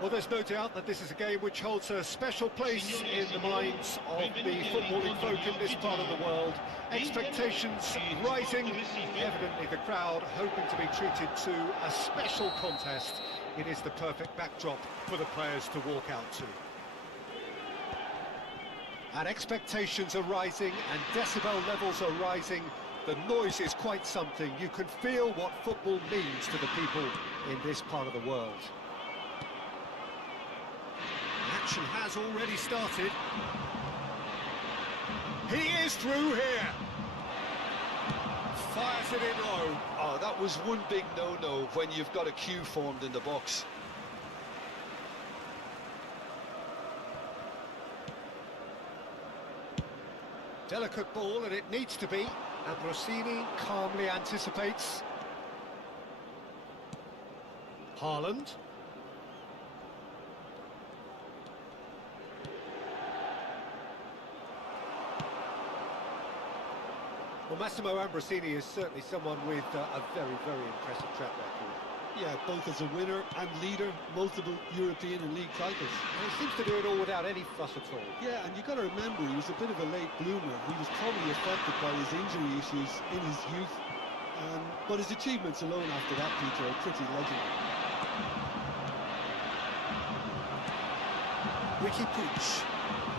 Well, there's no doubt that this is a game which holds a special place in the minds of the footballing folk in this part of the world. Expectations rising, evidently the crowd hoping to be treated to a special contest. It is the perfect backdrop for the players to walk out to. And expectations are rising and decibel levels are rising. The noise is quite something. You can feel what football means to the people in this part of the world. Action has already started. He is through here. Fires it in low. Oh, that was one big no-no when you've got a queue formed in the box. Delicate ball, and it needs to be. Ambrosini calmly anticipates. Haaland. Well, Massimo Ambrosini is certainly someone with a very, very impressive track record. Yeah, both as a winner and leader, multiple European and league titles. And he seems to do it all without any fuss at all. Yeah, and you've got to remember, he was a bit of a late bloomer. He was probably affected by his injury issues in his youth. But his achievements alone after that, Peter, are pretty legendary. Ricky Puig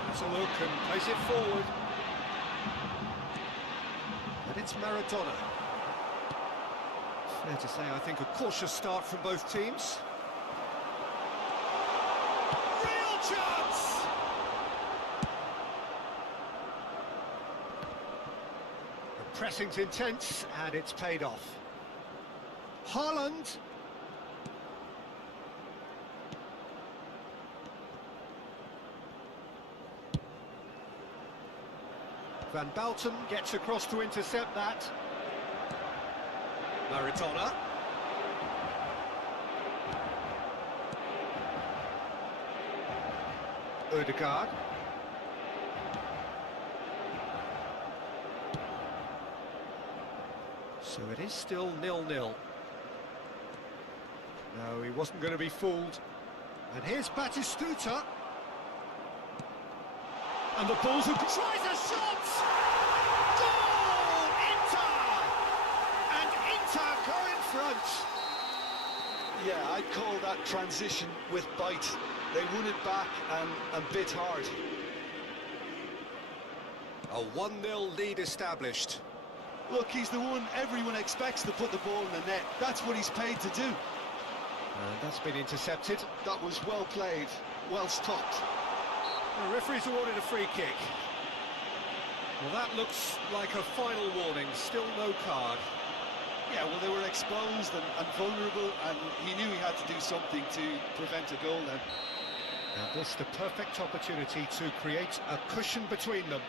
has a look and plays it forward. And it's Maradona. Fair to say, I think, a cautious start from both teams. Real chance! The pressing's intense, and it's paid off. Haaland. Van Balten gets across to intercept that. Maradona. Ødegaard. So it is still 0-0. No, he wasn't going to be fooled. And here's Batistuta. And the ball's who tries a shot! Goal! Inter! And Inter go in front. Yeah, I'd call that transition with bite. They won it back and bit hard. A 1-0 lead established. Look, he's the one everyone expects to put the ball in the net. That's what he's paid to do. And that's been intercepted. That was well played, well stopped. The referee's awarded a free kick. Well, that looks like a final warning, still no card. Yeah, well, they were exposed and vulnerable, and he knew he had to do something to prevent a goal then. And this the perfect opportunity to create a cushion between them.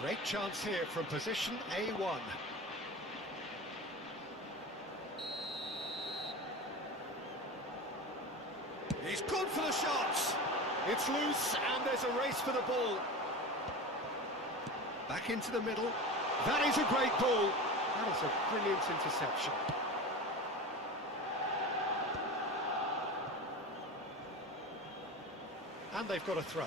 Great chance here from position A1. He's gone for the shot! It's loose, and there's a race for the ball. Back into the middle. That is a great ball. That is a brilliant interception. And they've got a throw.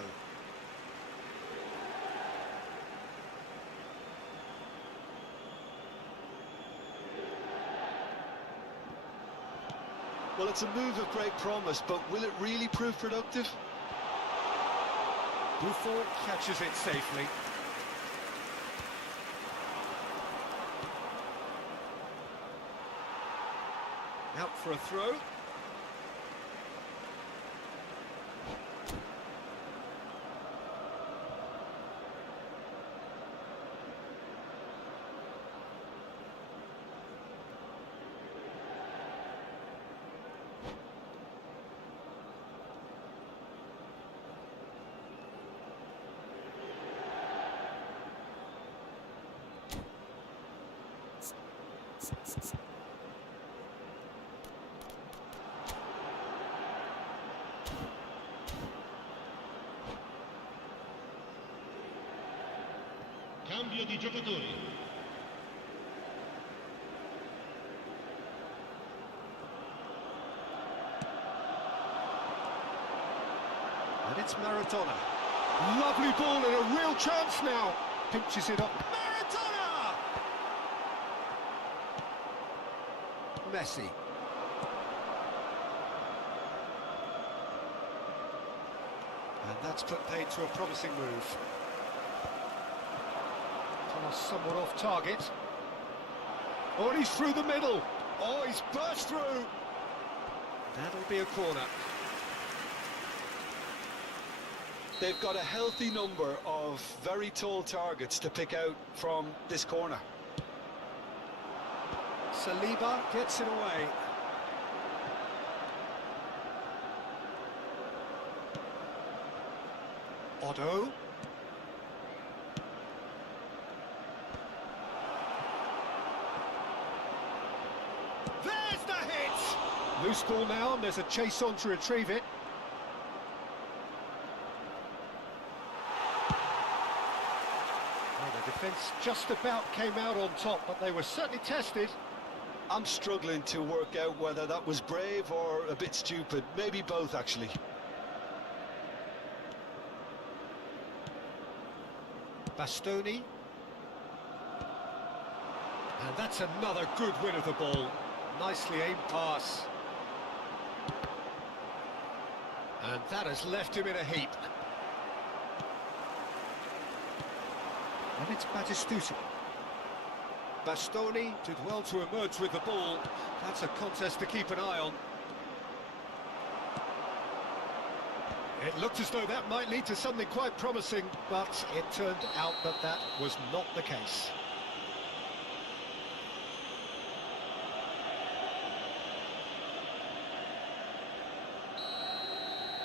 Well, it's a move of great promise, but will it really prove productive? Buffon catches it safely. Out for a throw. Cambio di giocatori. And it's Maradona. Lovely ball and a real chance now. Pinches it up. Maradona! Messi. And that's put paid to a promising move. Pass somewhat off target. Oh, and he's through the middle. Oh, he's burst through. That'll be a corner. They've got a healthy number of very tall targets to pick out from this corner. Saliba gets it away. Otto. There's the hit! Loose ball now, and there's a chase on to retrieve it. Well, the defence just about came out on top, but they were certainly tested. I'm struggling to work out whether that was brave or a bit stupid. Maybe both, actually. Bastoni. And that's another good win of the ball. Nicely aimed pass. And that has left him in a heap. And it's Batistuta. Bastoni did well to emerge with the ball. That's a contest to keep an eye on. It looked as though that might lead to something quite promising, but it turned out that that was not the case.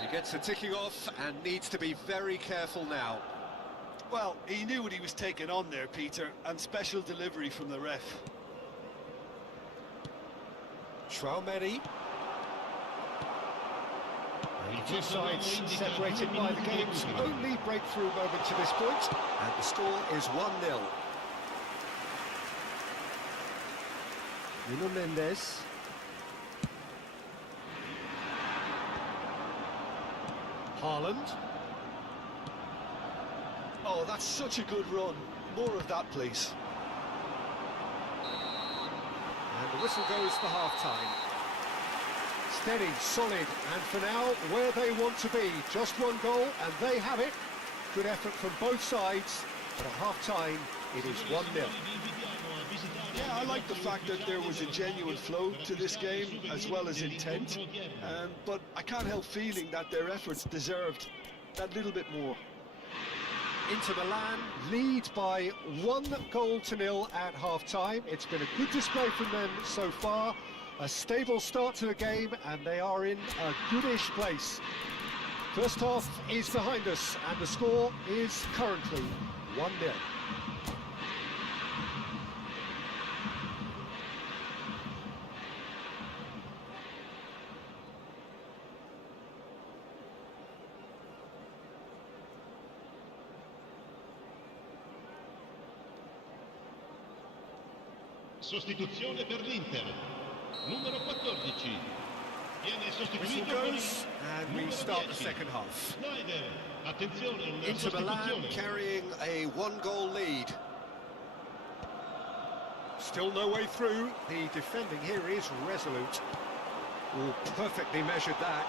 He gets a ticking off and needs to be very careful now. Well, he knew what he was taking on there, Peter, and special delivery from the ref. Traumeri. The two sides separated by the game's only breakthrough moment to this point, and the score is 1-0. Nuno Mendes. Haaland. Oh, that's such a good run. More of that, please. And the whistle goes for half-time. Steady, solid, and for now, where they want to be. Just one goal, and they have it. Good effort from both sides, but at half-time, it is 1-0. Yeah, I like the fact that there was a genuine flow to this game, as well as intent. But I can't help feeling that their efforts deserved that little bit more. Inter Milan lead by 1-0 at half-time. It's been a good display from them so far. A stable start to the game, and they are in a goodish place. First half is behind us, and the score is currently 1-0. Sostituzione per l'Inter. Numero 14. Viene Whistle sostituito con goes, and we start the second half. Snyder. Attenzione, una Inter Milan sostituzione. carrying a 1-goal lead. Still no way through. The defending here is resolute. Oh, perfectly measured that.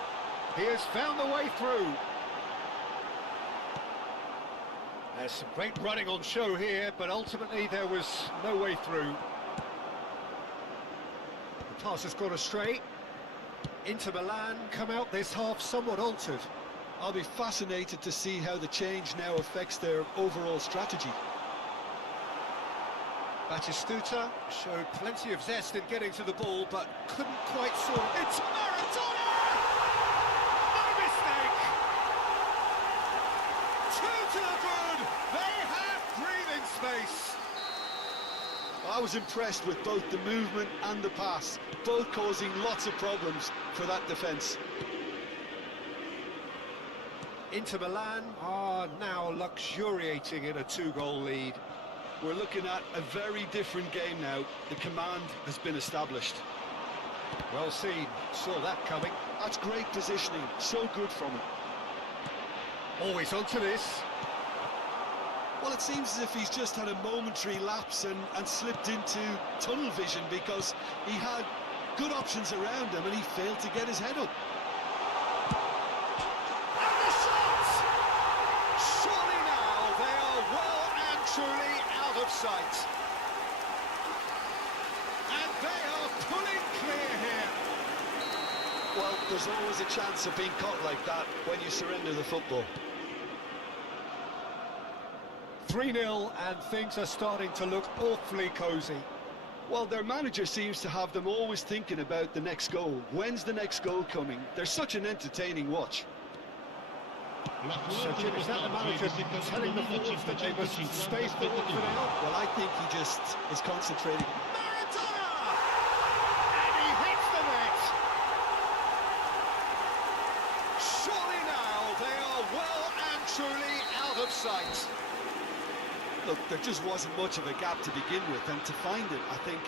He has found the way through. There's some great running on show here, but ultimately there was no way through. The pass has gone astray. Inter Milan come out this half somewhat altered. I'll be fascinated to see how the change now affects their overall strategy. Batistuta showed plenty of zest in getting to the ball, but couldn't quite sort it. It's Maradona! No mistake! Two to the good! They have breathing space! I was impressed with both the movement and the pass, both causing lots of problems for that defence. Inter Milan are now luxuriating in a 2-goal lead. We're looking at a very different game now. The command has been established. Well seen, saw that coming. That's great positioning, so good from him. Always onto this. Well, it seems as if he's just had a momentary lapse and slipped into tunnel vision, because he had good options around him and he failed to get his head up. And the shot! Surely now they are well and truly out of sight. And they are pulling clear here. Well, there's always a chance of being caught like that when you surrender the football. 3-0 and things are starting to look awfully cosy. Well, their manager seems to have them always thinking about the next goal. When's the next goal coming? They're such an entertaining watch. So, Jim, is that the manager telling the forwards that they must stay forward for now? Well, I think he just is concentrating. Maradona! And he hits the net! Surely now they are well and truly out of sight. Look, there just wasn't much of a gap to begin with, and to find it, I think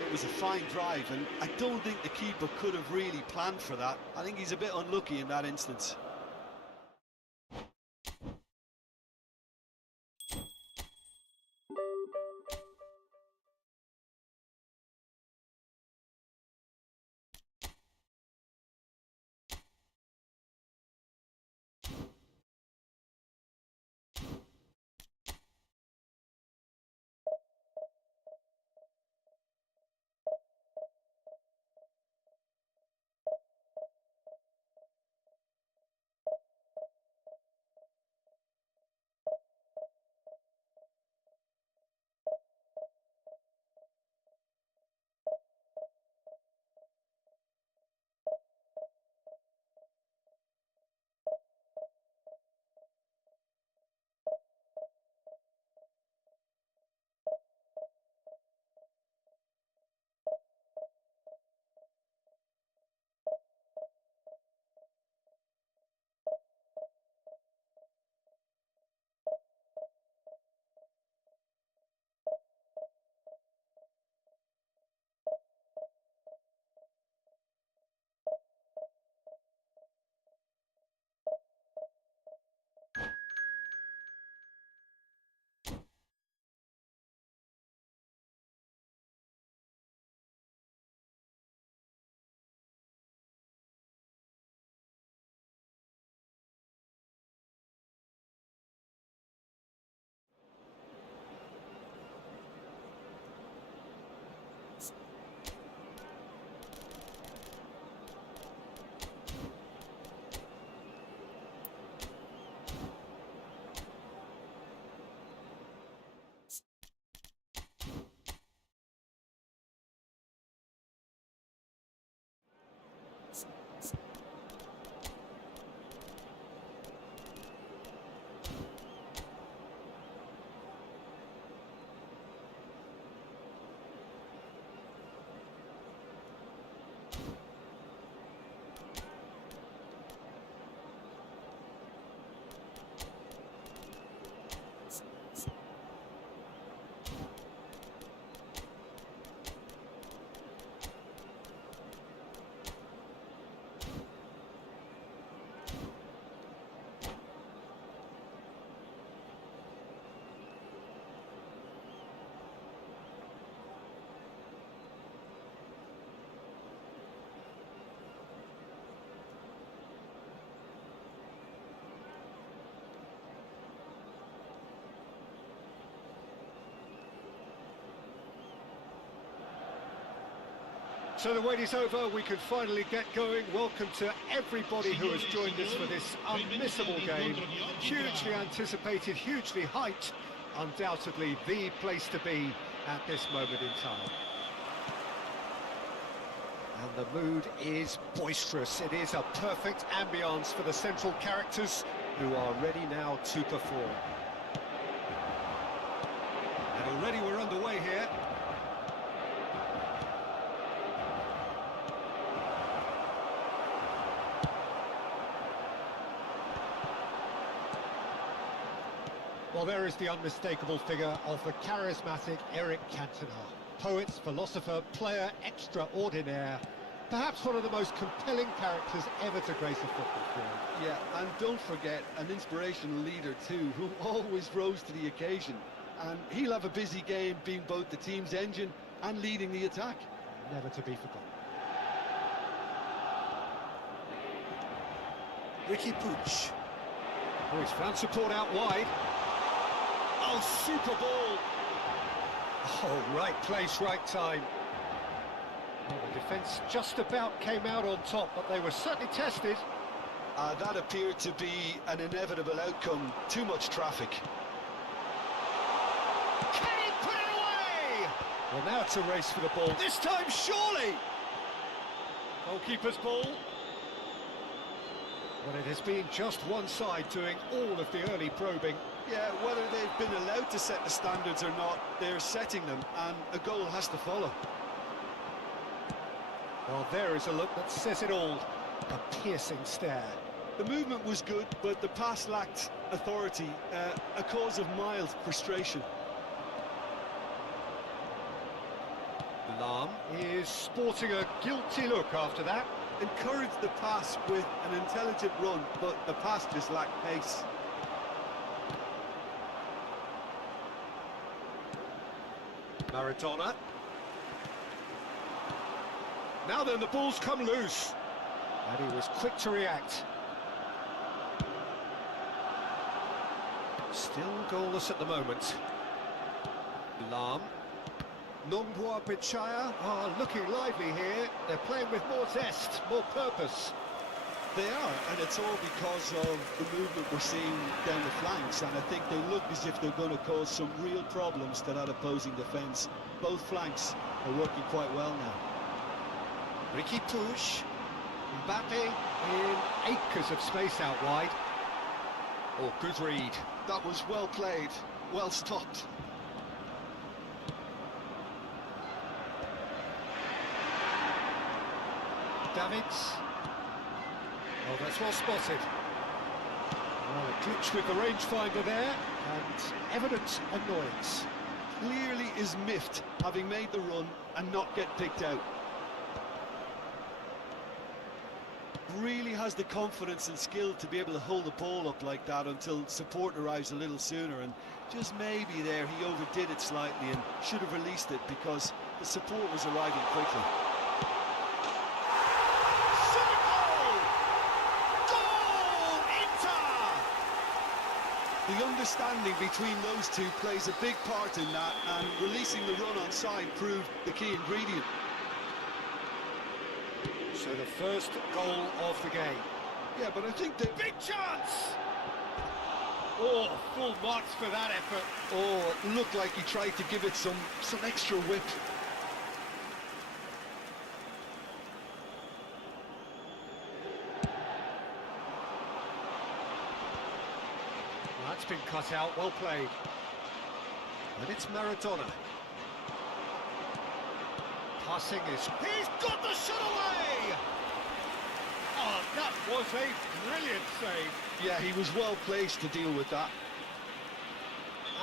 it was a fine drive, and I don't think the keeper could have really planned for that. I think he's a bit unlucky in that instance. So the wait is over, we can finally get going. Welcome to everybody who has joined us for this unmissable game. Hugely anticipated, hugely hyped, undoubtedly the place to be at this moment in time. And the mood is boisterous. It is a perfect ambience for the central characters who are ready now to perform. And already we're underway here. Well, there is the unmistakable figure of the charismatic Eric Cantona. Poet, philosopher, player extraordinaire. Perhaps one of the most compelling characters ever to grace a football field. Yeah, and don't forget, an inspirational leader too, who always rose to the occasion. And he'll have a busy game being both the team's engine and leading the attack. Never to be forgotten. Ricky Puig. Oh, he's found support out wide. Oh, super ball. Oh, right place, right time. Well, the defence just about came out on top, but they were certainly tested. That appeared to be an inevitable outcome. Too much traffic. Can he put it away? Well, now it's a race for the ball. This time, surely! Goalkeeper's ball. Well, it has been just one side doing all of the early probing. Yeah, whether they've been allowed to set the standards or not, they're setting them, and a goal has to follow. Well, there is a look that says it all. A piercing stare. The movement was good, but the pass lacked authority, a cause of mild frustration. Lahm is sporting a guilty look after that. Encouraged the pass with an intelligent run, but the pass just lacked pace. Maradona. Now then, the ball's come loose. And he was quick to react. Still goalless at the moment. Lahm. Nongwa Pichaya are looking lively here. They're playing with more zest, more purpose. They are, and it's all because of the movement we're seeing down the flanks, and I think they look as if they're going to cause some real problems to that opposing defence. Both flanks are working quite well now. Ricky Puig. Mbappe in acres of space out wide. Oh, good read. That was well played, well stopped. Davids. Oh, that's well spotted. Well, a glitch with the rangefinder there, and evident annoyance. Clearly is miffed, having made the run and not get picked out. Really has the confidence and skill to be able to hold the ball up like that until support arrives a little sooner, and just maybe there he overdid it slightly and should have released it because the support was arriving quickly. The understanding between those two plays a big part in that, and releasing the run on side proved the key ingredient. So the first goal of the game. Yeah, but I think the Big chance! Oh, full marks for that effort. Oh, it looked like he tried to give it some extra whip. That's been cut out, well played. And it's Maradona. Passing is... He's got the shot away! Oh, that was a brilliant save. Yeah, he was well placed to deal with that.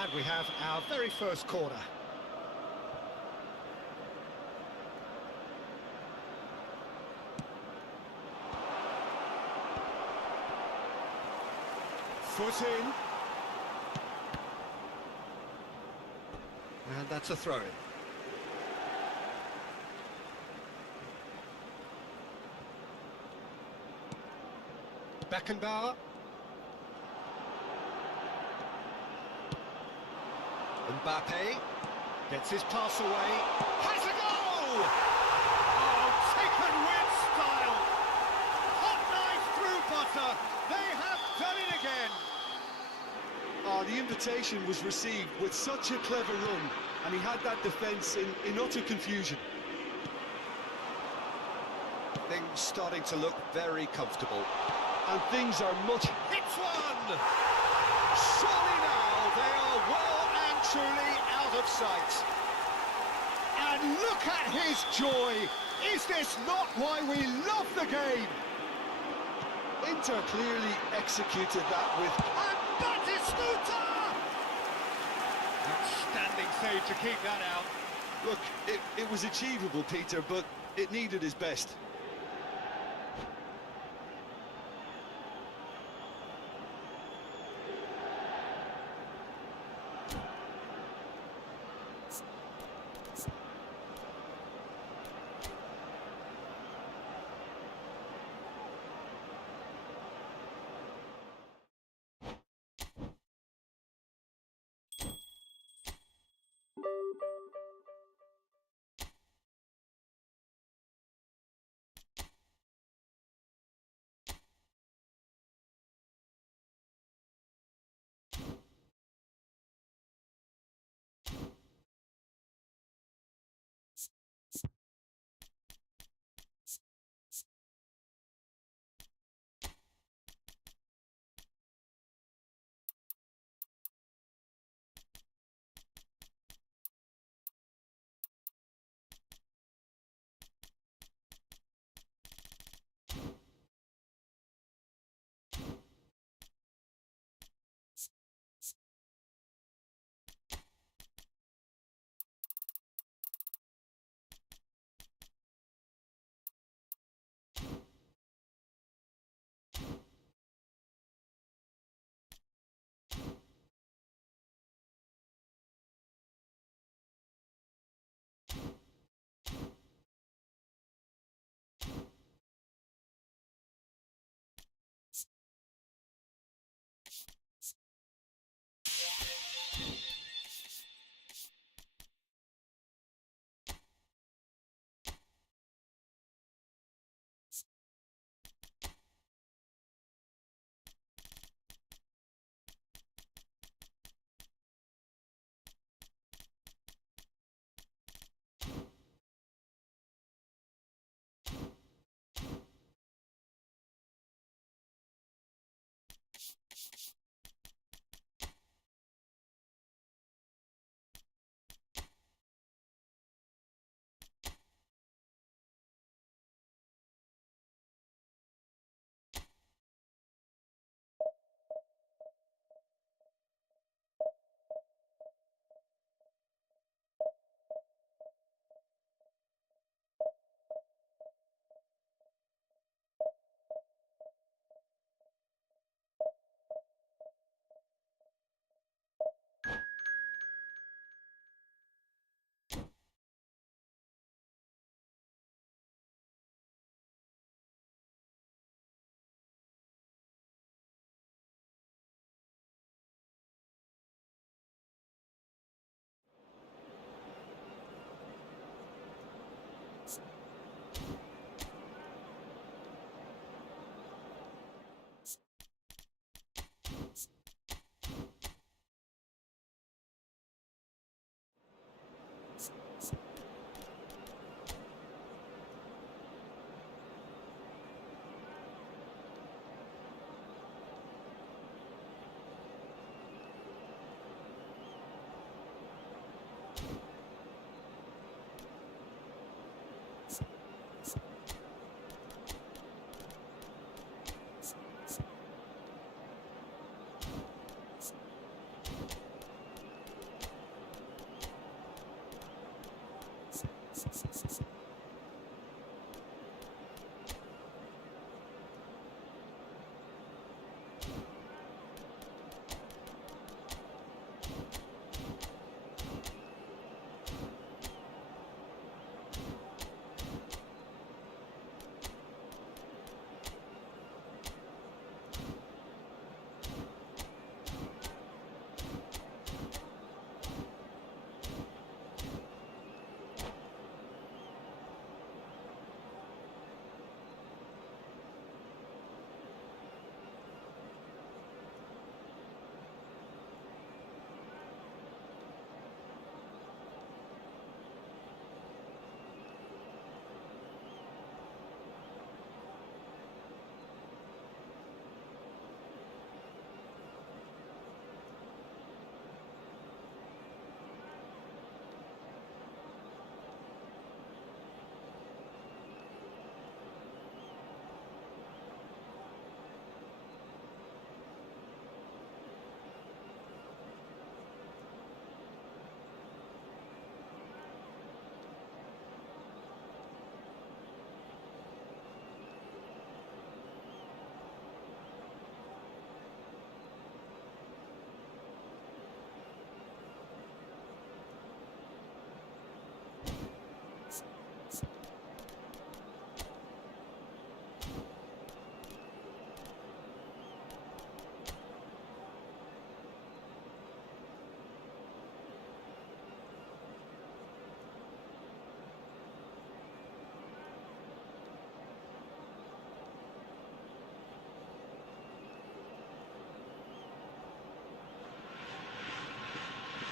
And we have our very first corner. Foot in. And that's a throw-in. Beckenbauer. Mbappe gets his pass away. Has a goal! Oh, taken with style. Hot knife through butter. They have done it again. Oh, the invitation was received with such a clever run, and he had that defence in utter confusion. Things starting to look very comfortable. And things are much... Hits one! Surely now they are well and truly out of sight. And look at his joy! Is this not why we love the game? Inter clearly executed that with... And Batistuta! Outstanding save to keep that out. Look, it was achievable, Peter, but it needed his best.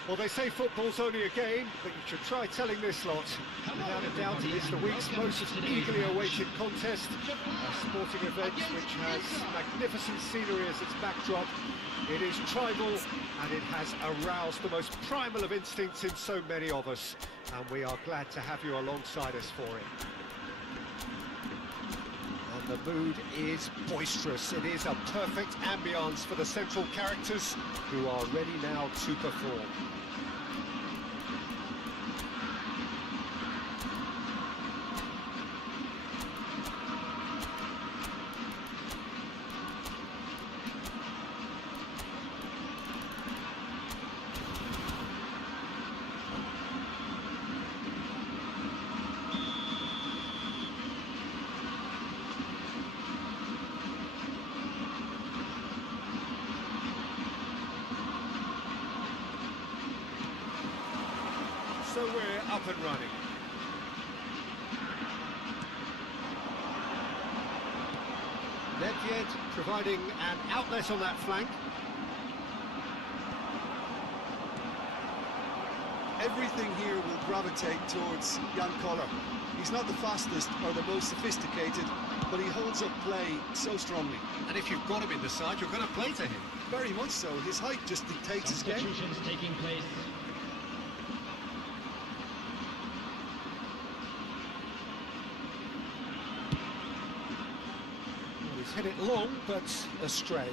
Well, they say football's only a game, but you should try telling this lot. Without a doubt, it is the week's most eagerly awaited contest, a sporting event which has magnificent scenery as its backdrop. It is tribal, and it has aroused the most primal of instincts in so many of us, and we are glad to have you alongside us for it. And the mood is boisterous. It is a perfect ambience for the central characters, who are ready now to perform. So we're up and running. Nedved providing an outlet on that flank. Everything here will gravitate towards Jan Koller. He's not the fastest or the most sophisticated, but he holds up play so strongly. And if you've got him in the side, you're going to play to him. Very much so. His height just dictates his game. Substitutions taking place. He's hit it long, but astray.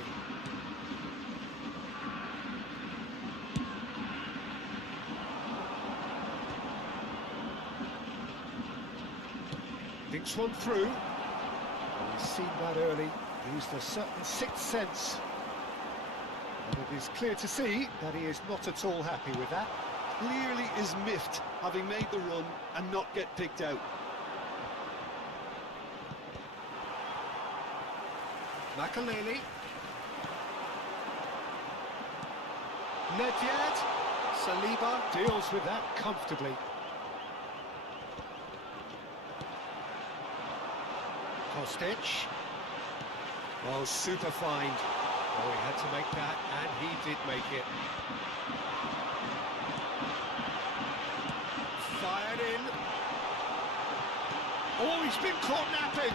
Thinks one through. And he's seen that early. Used a certain sixth sense. And it is clear to see that he is not at all happy with that. Clearly is miffed, having made the run and not get picked out. Makaleli. Nedved. Saliba deals with that comfortably. Kostic. Oh, super find. Oh, he had to make that, and he did make it. Fired in. Oh, he's been caught napping.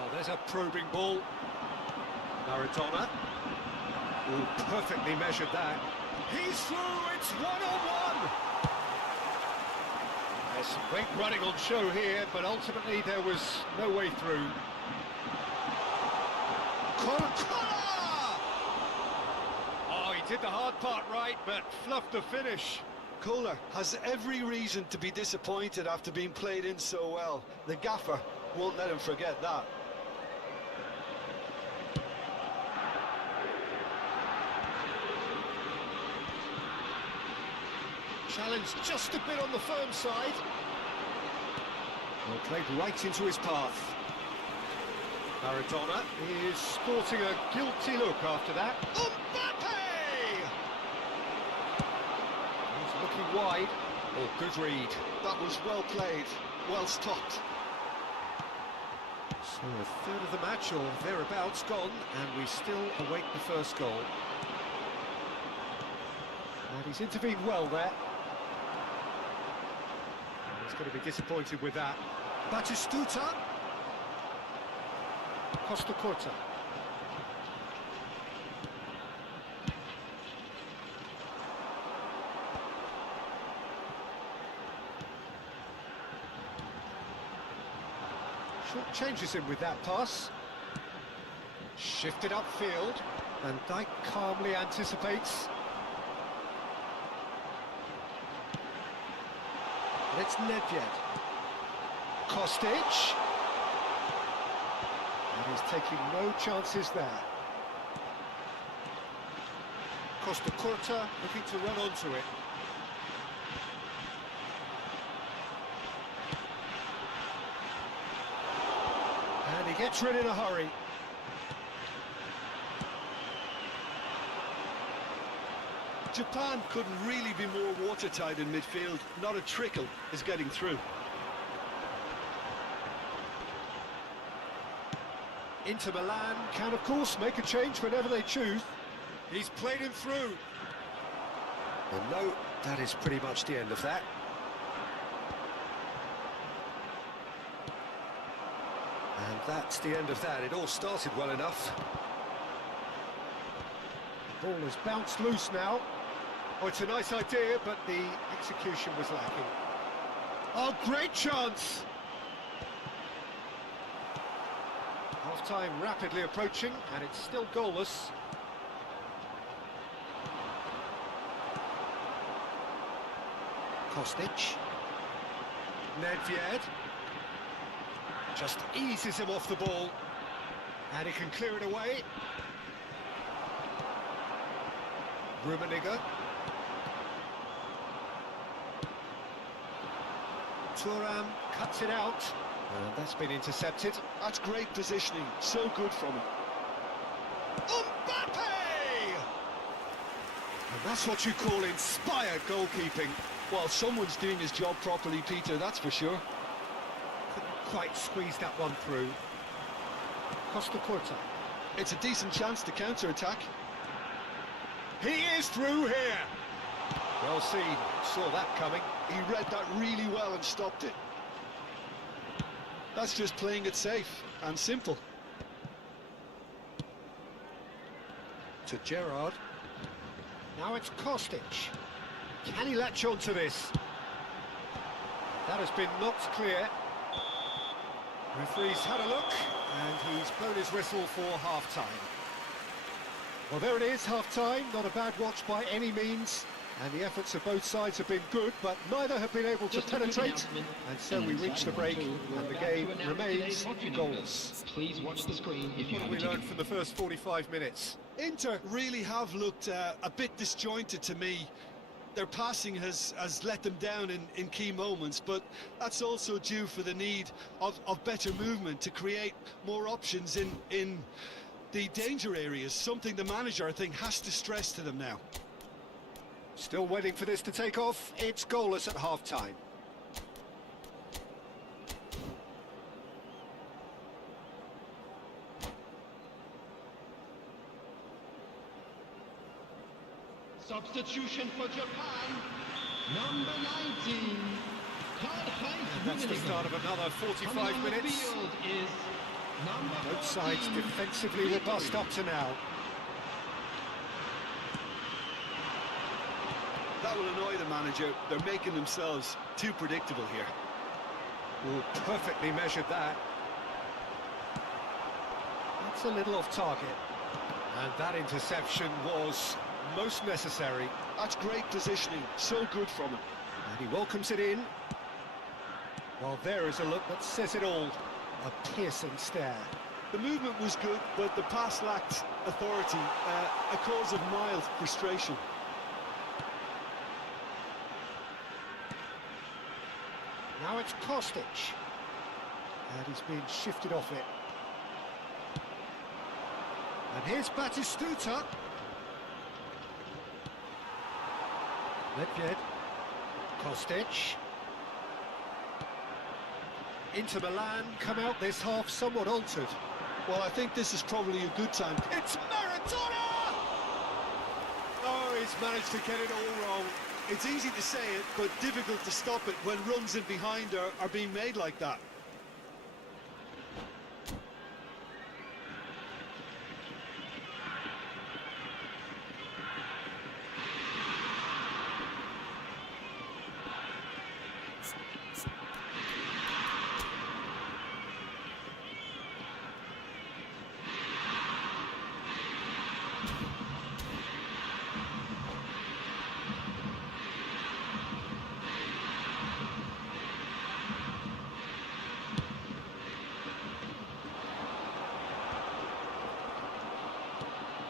Oh, there's a probing ball. Maradona. Oh, perfectly measured that. He's through, it's 1-on-1. There's Great running on show here, but ultimately there was no way through. Oh, he did the hard part right, but fluffed the finish. Kohler has every reason to be disappointed after being played in so well. The gaffer won't let him forget that. Challenge just a bit on the firm side. Well, played right into his path. Maradona is sporting a guilty look after that. Mbappe! He's looking wide. Oh, good read. That was well played, well stopped. So a third of the match, or thereabouts, gone, and we still await the first goal. And he's intervened well there. He's going to be disappointed with that. Batistuta. Costa Corta. Short changes him with that pass. Shifted upfield. And Dijk calmly anticipates. It's Nedved. Kostic. And he's taking no chances there. Costa Corta looking to run onto it. And he gets rid in a hurry. Japan couldn't really be more watertight in midfield. Not a trickle is getting through. Inter Milan can, of course, make a change whenever they choose. He's played him through. Well, no, that is pretty much the end of that. And that's the end of that. It all started well enough. The ball has bounced loose now. Oh, it's a nice idea, but the execution was lacking. Oh, great chance! Half-time rapidly approaching, and it's still goalless. Kostic. Nedved. Just eases him off the ball. And he can clear it away. Rummenigge. Thuram cuts it out. And that's been intercepted. That's great positioning, so good from him. Mbappe! And that's what you call inspired goalkeeping. Well, someone's doing his job properly, Peter, that's for sure. Couldn't quite squeeze that one through. Costa Corta. It's a decent chance to counter-attack. He is through here. Well seen, saw that coming. He read that really well and stopped it. That's just playing it safe and simple. To Gerrard. Now it's Kostic. Can he latch on to this? That has been knocked clear. Referee's had a look, and he's blown his whistle for half-time. Well, there it is, half-time. Not a bad watch by any means. And the efforts of both sides have been good, but neither have been able to penetrate. And so we reach the break, and the game remains goalless. Please watch the screen if you What have we learned from the first 45 minutes? Inter really have looked a bit disjointed to me. Their passing has let them down in key moments, but that's also due for the need of better movement to create more options in the danger areas, something the manager, I think, has to stress to them now. Still waiting for this to take off. It's goalless at half-time. Substitution for Japan, number 19. That's the start of another 45 minutes. Both sides defensively robust up to now. That will annoy the manager. They're making themselves too predictable here. Oh, perfectly measured that. That's a little off target. And that interception was most necessary. That's great positioning, so good from him. And he welcomes it in. Well, there is a look that says it all. A piercing stare. The movement was good, but the pass lacked authority, a cause of mild frustration. Now it's Kostic. And he's being shifted off it. And here's Batistuta. Nedved. Kostic. Inter Milan come out this half somewhat altered. Well, I think this is probably a good time. It's Maradona! Oh, he's managed to get it all wrong. It's easy to say it, but difficult to stop it when runs in behind are being made like that.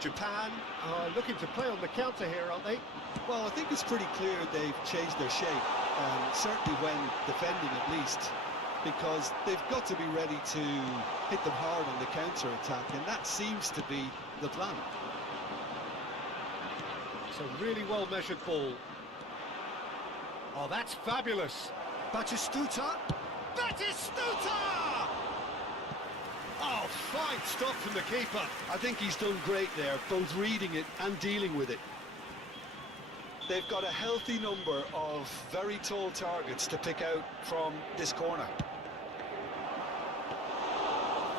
Japan are looking to play on the counter here, aren't they? Well, I think it's pretty clear they've changed their shape, certainly when defending at least, because they've got to be ready to hit them hard on the counter-attack, and that seems to be the plan. It's a really well-measured ball. Oh, that's fabulous. Batistuta! Batistuta! Oh, fine stop from the keeper. I think he's done great there, both reading it and dealing with it. They've got a healthy number of very tall targets to pick out from this corner.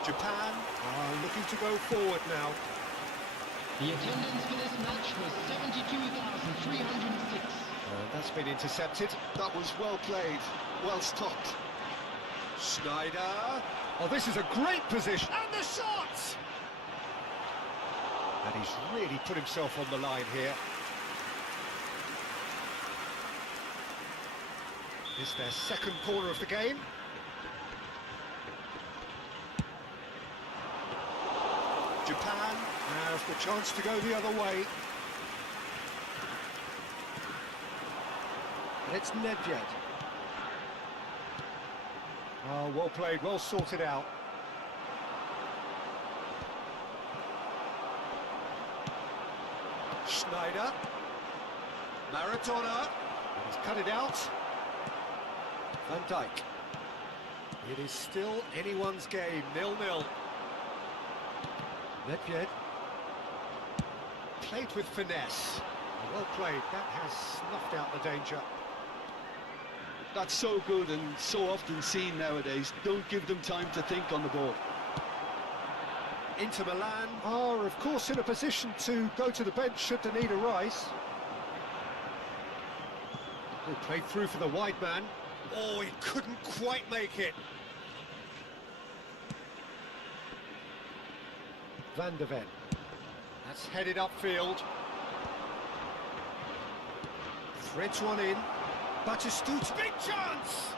Japan are looking to go forward now. The attendance for this match was 72,306. That's been intercepted. That was well played, well stopped. Schneider. Oh, this is a great position. And the shot! And he's really put himself on the line here. It's their second corner of the game. Japan have the chance to go the other way. And it's Nedved. Oh, well played, well sorted out. Schneider. Maradona. He's cut it out. Van Dijk. It is still anyone's game, 0-0. Nedved. Played with finesse. Well played, that has snuffed out the danger. That's so good and so often seen nowadays. Don't give them time to think on the ball. Inter Milan are, of course, in a position to go to the bench should they need a rise. They played through for the wide man. Oh, he couldn't quite make it. Van de Ven. That's headed upfield. Threads one in. Batistuta, big chance!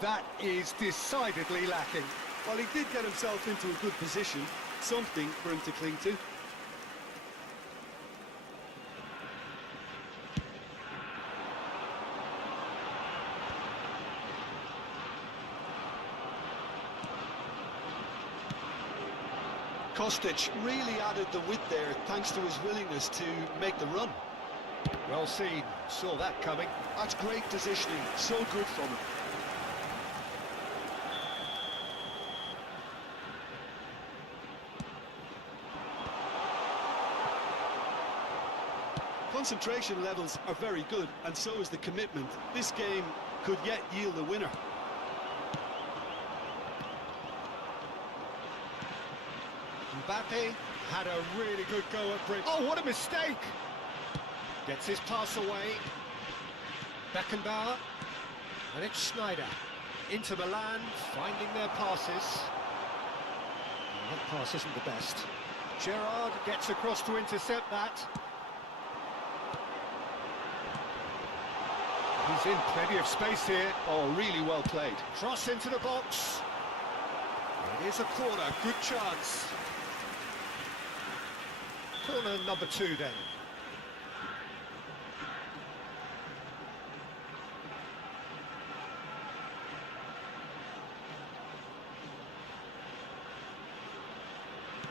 That is decidedly lacking. Well, he did get himself into a good position, something for him to cling to. Kostic really added the width there thanks to his willingness to make the run. Well seen, saw that coming. That's great positioning, so good from him. Concentration levels are very good, and so is the commitment. This game could yet yield a winner. Mbappe had a really good go at Brick. Oh, what a mistake! Gets his pass away. Beckenbauer. And it's Schneider. Inter Milan finding their passes. That pass isn't the best. Gerrard gets across to intercept that. He's in plenty of space here. Oh, really well played. Cross into the box. It is a corner, good chance. Corner number 2 then.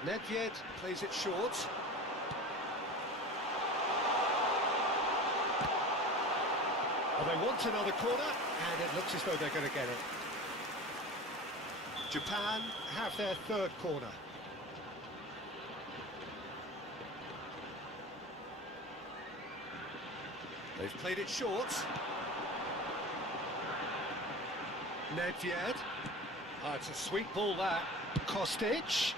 Nedved plays it short. Oh, they want another corner, and it looks as though they're going to get it. Japan have their 3rd corner. They've played it short. Nedved. Oh, it's a sweet ball, that. Kostic.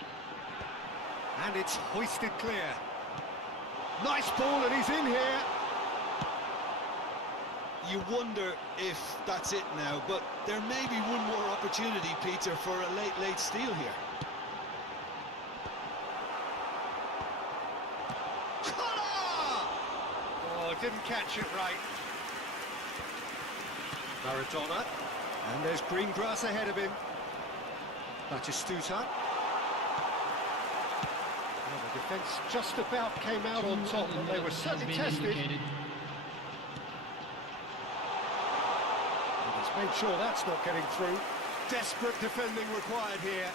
And it's hoisted clear. Nice ball, and he's in here. You wonder if that's it now, but there may be one more opportunity, Peter, for a late steal here. Oh, didn't catch it right. Maradona. And there's green grass ahead of him. Batistuta. Well, the defence just about came out on top, and they were certainly tested. He's made sure that's not getting through. Desperate defending required here.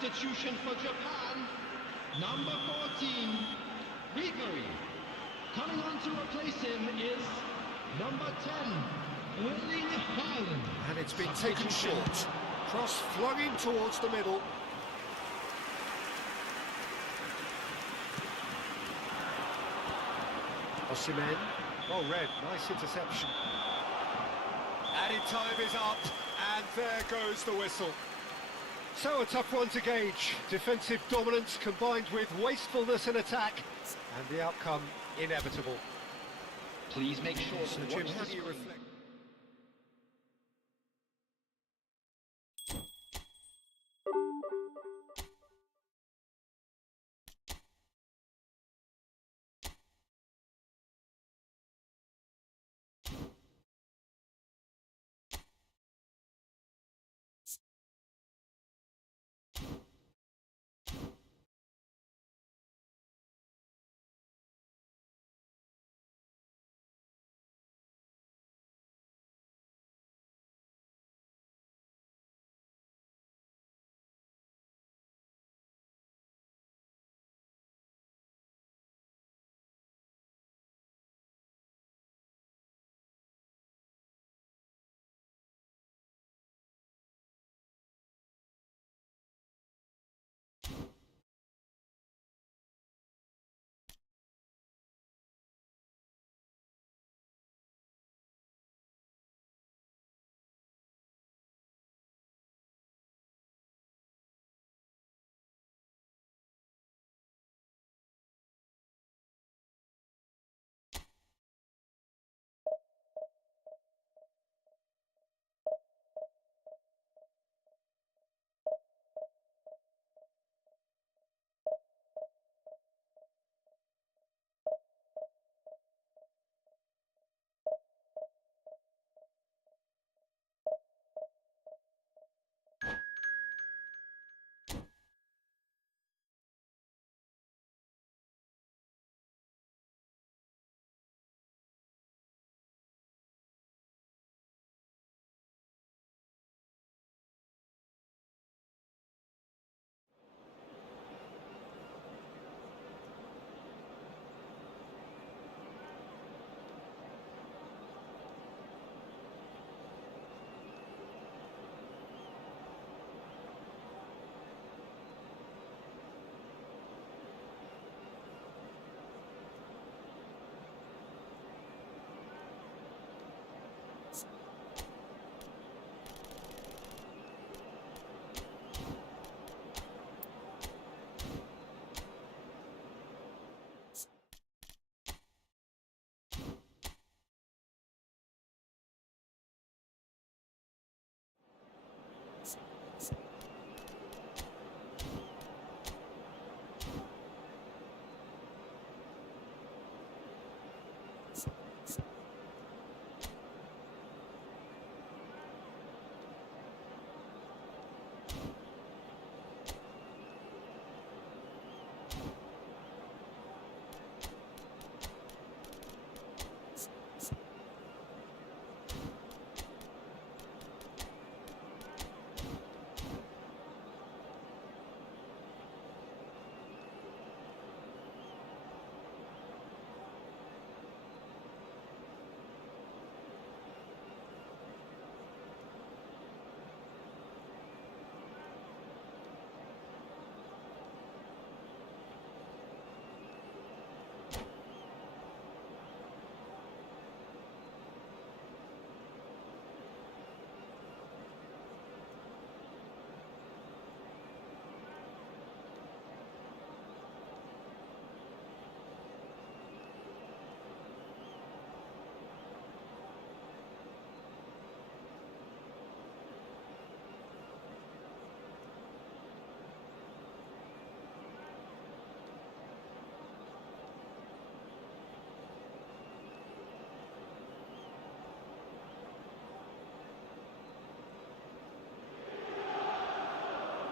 Substitution for Japan, number 14, Ribery. Coming on to replace him is number 10, haaland. And it's been taken short. Cross flung in towards the middle. Osimhen. Oh, red, nice interception. Added time is up, and there goes the whistle. So a tough one to gauge. Defensive dominance combined with wastefulness in attack, and the outcome inevitable. Please make sure So, to Jim, watch how the do you screen. reflect?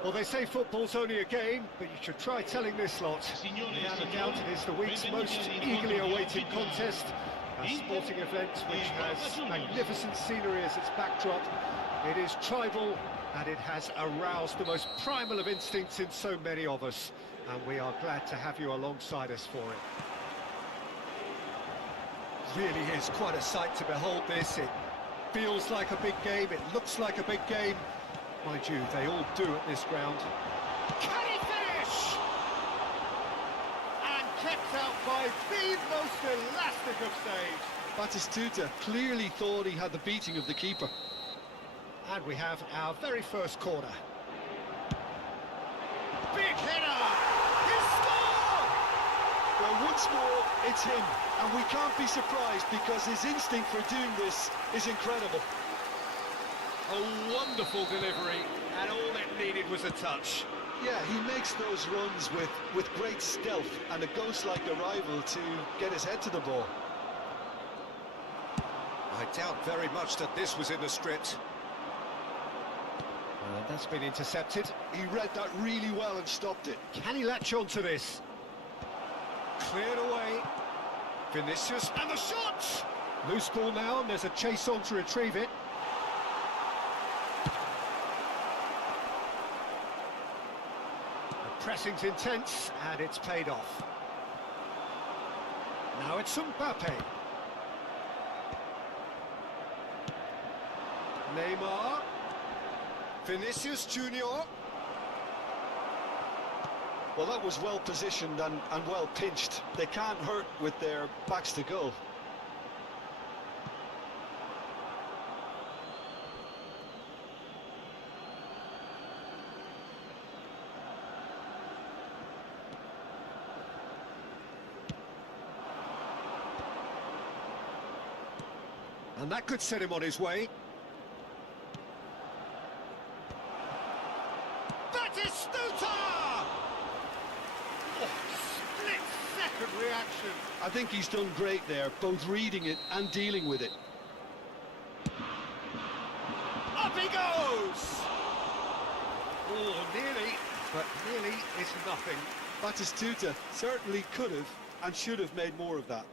Well, they say football's only a game, but you should try telling this lot. Without a doubt, it is the week's most eagerly awaited contest. A sporting event which has magnificent scenery as its backdrop. It is tribal, and it has aroused the most primal of instincts in so many of us. And we are glad to have you alongside us for it. Really is quite a sight to behold this. It feels like a big game, it looks like a big game. Mind you, they all do at this ground. Can he finish? And kept out by the most elastic of saves. Batistuta clearly thought he had the beating of the keeper. And we have our very first corner. Big header! He scored! Well, once more, it's him. And we can't be surprised because his instinct for doing this is incredible. A wonderful delivery, and all it needed was a touch. Yeah, he makes those runs with great stealth and a ghost-like arrival to get his head to the ball. I doubt very much that this was in the script. That's been intercepted. He read that really well and stopped it. Can he latch on to this? Cleared away. Vinicius, and the shot! Loose ball now, and there's a chase on to retrieve it. The pressing's intense, and it's paid off. Now it's Mbappe. Neymar. Vinicius Junior. Well, that was well positioned and well pinched. They can't hurt with their backs to goal. And that could set him on his way. Batistuta! Oh, split-second reaction. I think he's done great there, both reading it and dealing with it. Up he goes! Oh, nearly, but nearly is nothing. Batistuta certainly could have and should have made more of that.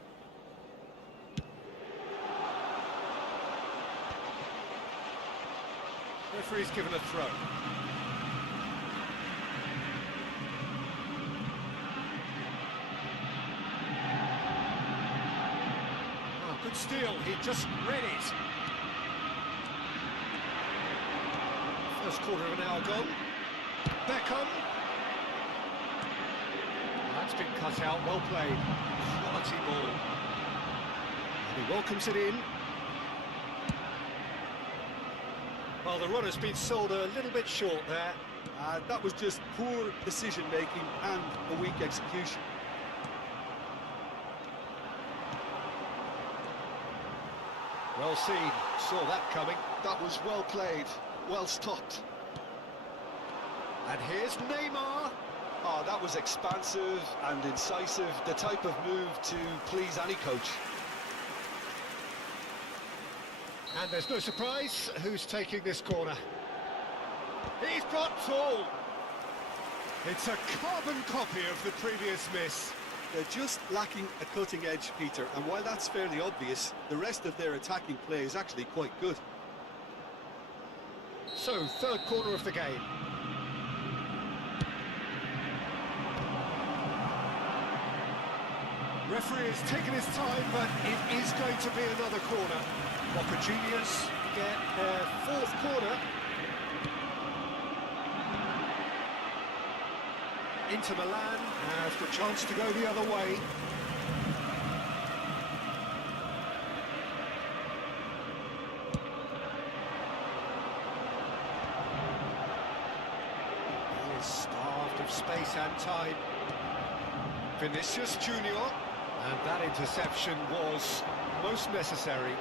Referee's given a throw. Oh, good steal, he just read it. First quarter of an hour gone. Beckham. That's been cut out, well played. Quality ball. And he welcomes it in. Well, the run has been sold a little bit short there. That was just poor decision-making and a weak execution. Well seen, saw that coming. That was well played, well stopped. And here's Neymar. Oh, that was expansive and incisive, the type of move to please any coach. And there's no surprise who's taking this corner. He's got tall. It's a carbon copy of the previous miss. They're just lacking a cutting edge, Peter, and while that's fairly obvious, the rest of their attacking play is actually quite good. So, third quarter of the game. Referee has taken his time, but it is going to be another corner. Boca Juniors get their fourth corner. Inter Milan has the chance to go the other way. He is starved of space and time. Vinicius Junior. And that interception was most necessary.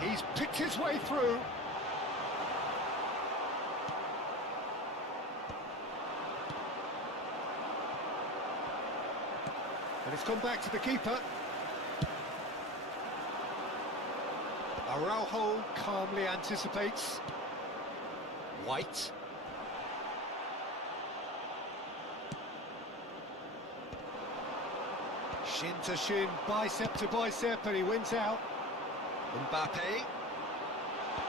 He's picked his way through. And it's gone back to the keeper. Araujo calmly anticipates. White. Shin to shin, bicep to bicep, and he wins out. Mbappe.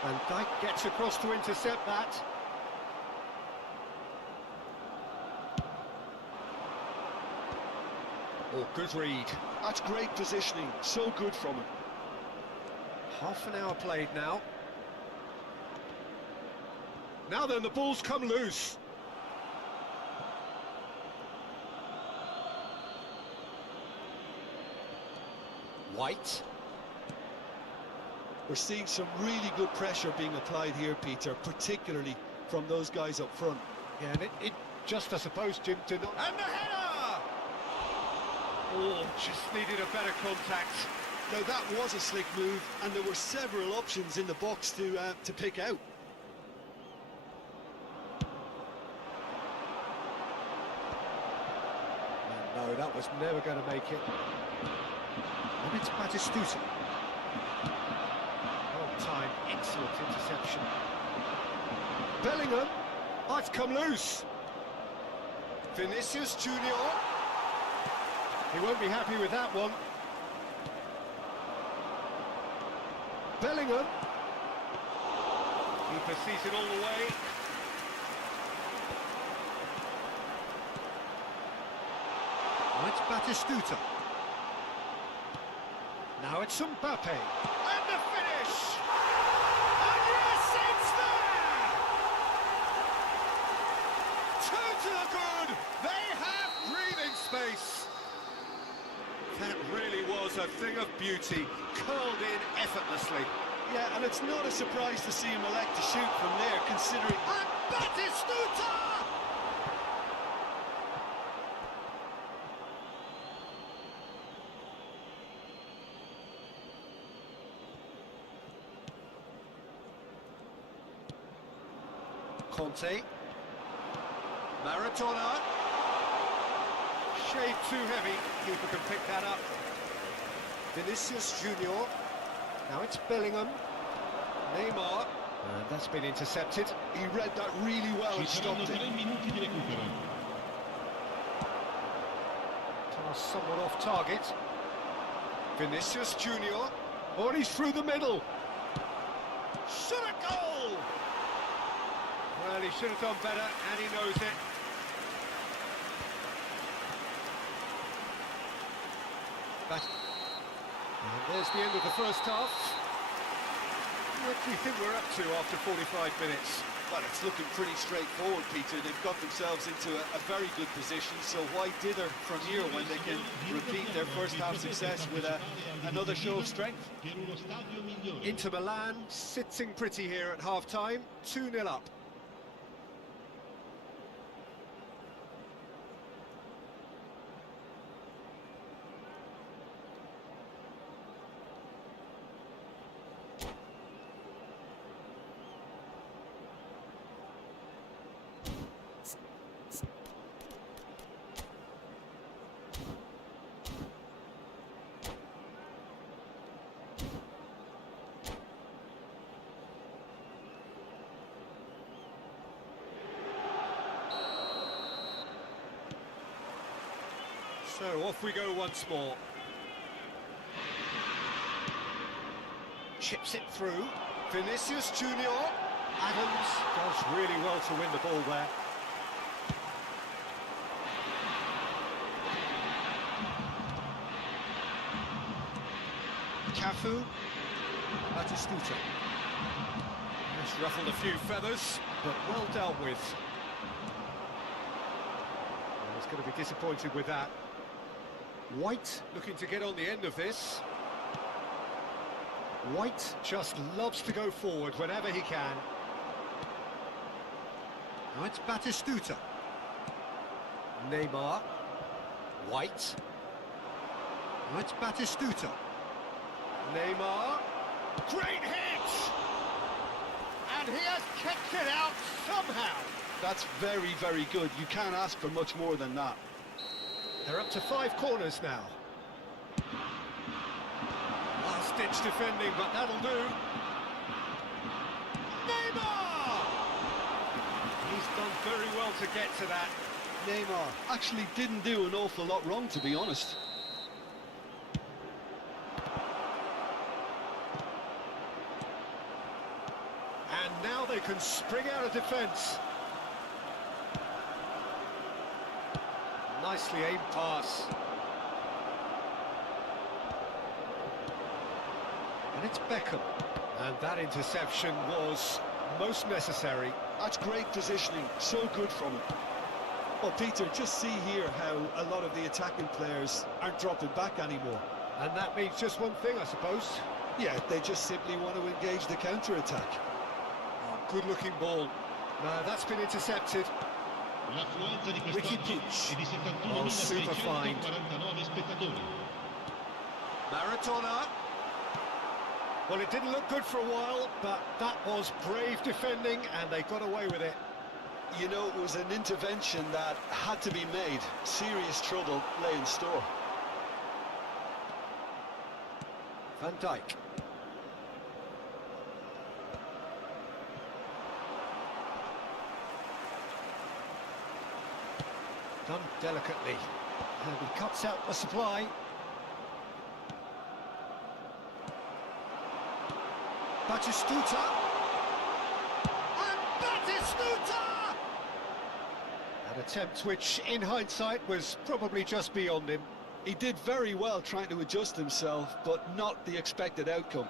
Van Dijk gets across to intercept that. Oh, good read. That's great positioning, so good from him. Half an hour played now. Now then, the ball's come loose. White. We're seeing some really good pressure being applied here, Peter, particularly from those guys up front. Yeah, and it just, I suppose, Jim, to not... And the header! Oh, just needed a better contact. Now, that was a slick move, and there were several options in the box to pick out. No, that was never going to make it. And it's Batistuta. Well timed, excellent interception. Bellingham. Oh, it's come loose. Vinicius Junior. He won't be happy with that one. Bellingham. Keeper sees it all the way. Oh, it's Batistuta. Now it's Mbappe. And the finish! And yes, it's there! Two to the good! They have breathing space! That really was a thing of beauty, curled in effortlessly. Yeah, and it's not a surprise to see him elect to shoot from there, considering... And Batistuta! Conte. Maradona. Shade too heavy. Keeper can pick that up. Vinicius Junior. Now it's Bellingham. Neymar. And that's been intercepted. He read that really well and stopped it. Pass somewhat off target. Vinicius Junior. Oh, and he's through the middle. Shot a goal! Well, he should have done better, and he knows it. And there's the end of the first half. What do you think we're up to after 45 minutes? Well, it's looking pretty straightforward, Peter. They've got themselves into a very good position, so why dither from here when they can repeat their first half success with another show of strength? Inter Milan sitting pretty here at half-time, 2-0 up. So off we go once more. Chips it through. Vinicius Junior. Adams does really well to win the ball there. Cafu. Batistuta. Has ruffled a few feathers, but well dealt with. He's going to be disappointed with that. White looking to get on the end of this. White just loves to go forward whenever he can. Now it's Batistuta. Neymar. White. Now it's Batistuta. Neymar. Great hit! And he has kicked it out somehow. That's very, very good. You can't ask for much more than that. They're up to 5 corners now. Last-ditch defending, but that'll do. Neymar! He's done very well to get to that. Neymar actually didn't do an awful lot wrong, to be honest. can spring out of defence. Nicely aimed pass. And it's Beckham. And that interception was most necessary. That's great positioning, so good from him. Well, Peter, just see here how a lot of the attacking players aren't dropping back anymore. And that means just one thing, I suppose. Yeah, they just simply want to engage the counter-attack. Oh, good-looking ball. No, that's been intercepted. L'affluenza di Ricky quest'oggi Puig. è di Oh, super fine. 71.649 spettatori. Maradona. Well, it didn't look good for a while, but that was brave defending, and they got away with it. You know, it was an intervention that had to be made. Serious trouble lay in store. Van Dijk. Done delicately. And he cuts out the supply. Batistuta. And Batistuta! An attempt which, in hindsight, was probably just beyond him. He did very well trying to adjust himself, but not the expected outcome.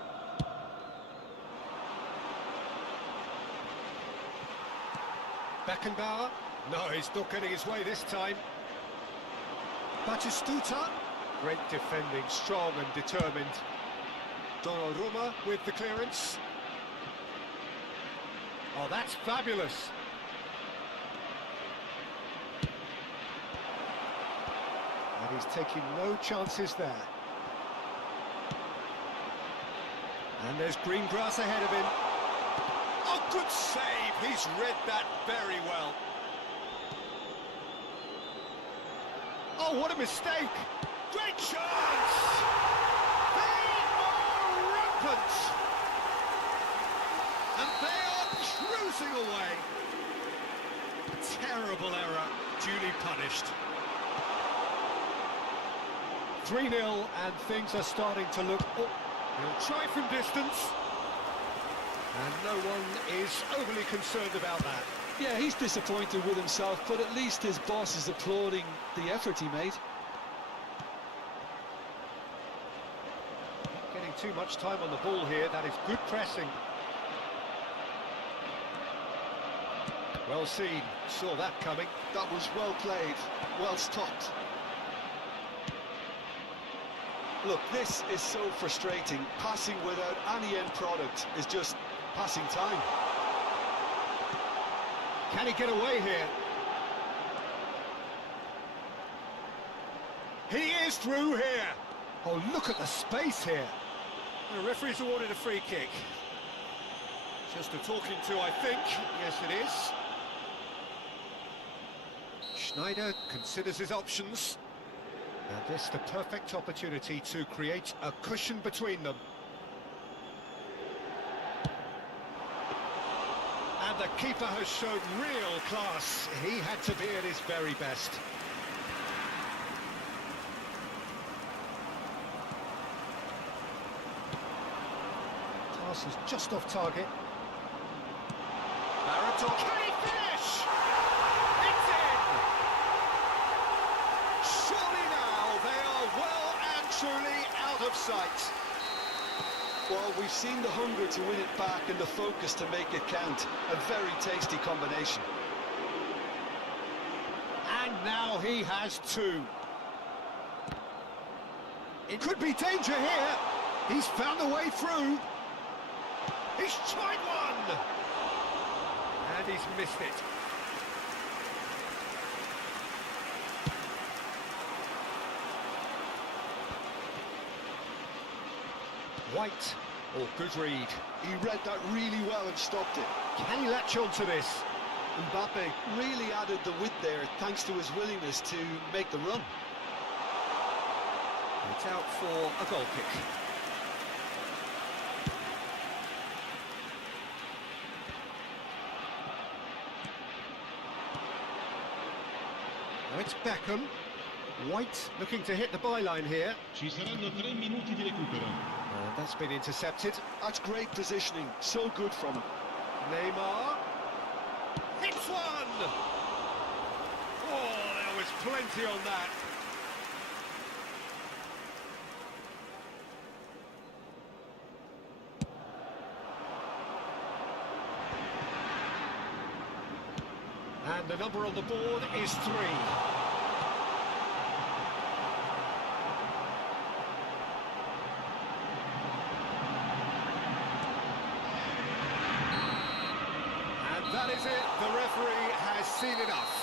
Beckenbauer. No, he's not getting his way this time. Batistuta. Great defending, strong and determined. Donnarumma with the clearance. Oh, that's fabulous. And he's taking no chances there. And there's green grass ahead of him. Oh, good save! He's read that very well. Oh, what a mistake! Great chance! They are rampant! And they are cruising away. Terrible error, duly punished. 3-0, and things are starting to look... Oh, he'll try from distance. And no one is overly concerned about that. Yeah, he's disappointed with himself, but at least his boss is applauding the effort he made. Getting too much time on the ball here, that is good pressing. Well seen, saw that coming. That was well played, well stopped. Look, this is so frustrating. Passing without any end product is just passing time. Can he get away here? He is through here. Oh, look at the space here. The referee's awarded a free kick. Just a talking to, I think. Yes, it is. Schneider considers his options. And this the perfect opportunity to create a cushion between them. And the keeper has shown real class. He had to be at his very best. Pass is just off target. Maradona. Can he finish? It's in! Surely now they are well and truly out of sight. Well, we've seen the hunger to win it back and the focus to make it count. A very tasty combination. And now he has two. It could be danger here. He's found a way through. He's tried one. And he's missed it. White. Oh, good read. He read that really well and stopped it. Can he latch on to this? Mbappe really added the width there thanks to his willingness to make the run. It's out for a goal kick. Now it's Beckham. White looking to hit the byline here. Ci saranno 3 minuti di recupero. And that's been intercepted. That's great positioning, so good from him. Neymar. Hits one! Oh, there was plenty on that. And the number on the board is 3. And that is it, the referee has seen enough.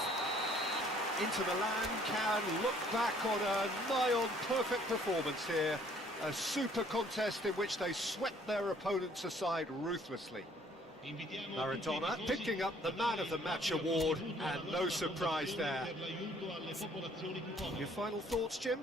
Inter Milan can look back on a nigh-on perfect performance here. A super contest in which they swept their opponents aside ruthlessly. Maradona picking up the Man of the Match award, and no surprise there. Your final thoughts, Jim?